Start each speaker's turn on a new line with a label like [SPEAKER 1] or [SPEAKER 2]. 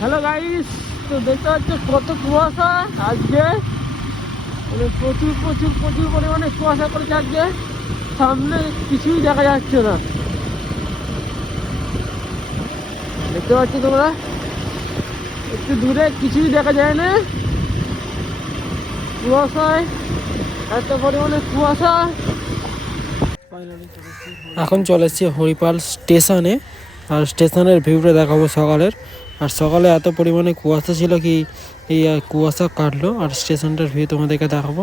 [SPEAKER 1] Hello guys তো দেখতে পাচ্ছ কত কুয়াশা আজকে। মানে প্রচুর প্রচুর প্রচুর পরিমাণে কুয়াশা করেছে আজকে। সামনে কিছুই দেখা যাচ্ছে না। দেখতে পাচ্ছ তোমরা? একটু দূরে কিছুই দেখা যায় না। কুয়াশায় এত পরিমাণে কুয়াশা। এখন চলে এসেছি হরিপাল স্টেশনে। আর স্টেশনের ভিউটা দেখাবো সকালের। আর সকালে এত পরিমাণে কুয়াশা ছিল কি এই কুয়াশা কাটলো, আর স্টেশনটার ভিউ তোমাদেরকে দেখাবো।